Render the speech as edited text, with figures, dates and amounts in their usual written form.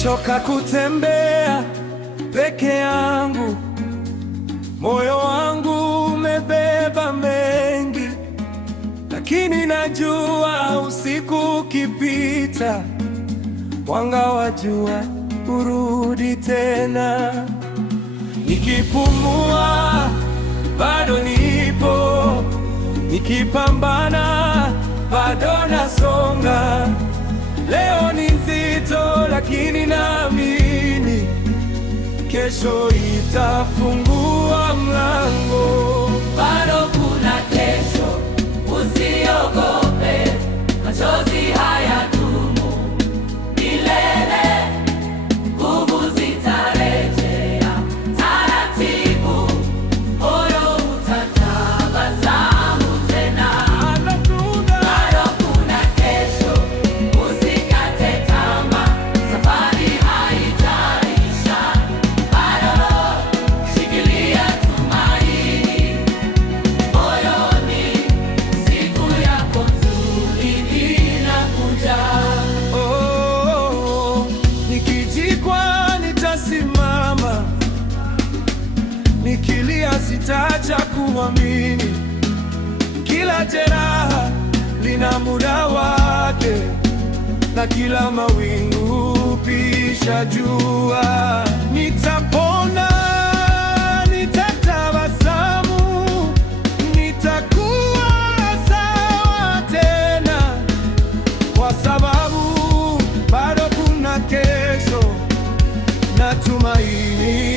Nimechoka kutembea peke yangu, moyo wangu umebeba mengi, lakini najua usiku ukipita, mwanga wa jua urudi tena. Nikipumua bado nipo, nikipambana bado nasonga. Leo ni nzito, lakini naamini kesho itafungua mlango. Bado kuna kesho, usiogope, machozi hayadumu milele, nguvu zitarejea taratibu, moyo utatabasamu tena. Bado kuna kesho, usikate tamaa, safari haijaisha bado, shikilia tumaini moyoni, siku yako nzuri inakuja. Nikijikwa nitasimama, nikilia sitaacha kuamini. Kila jeraha lina muda wake, na kila mawingu hupisha jua. Nitapona, nitatabasamu, nitakuwa sawa tena, kwa sababu bado kuna kesho na tumaini.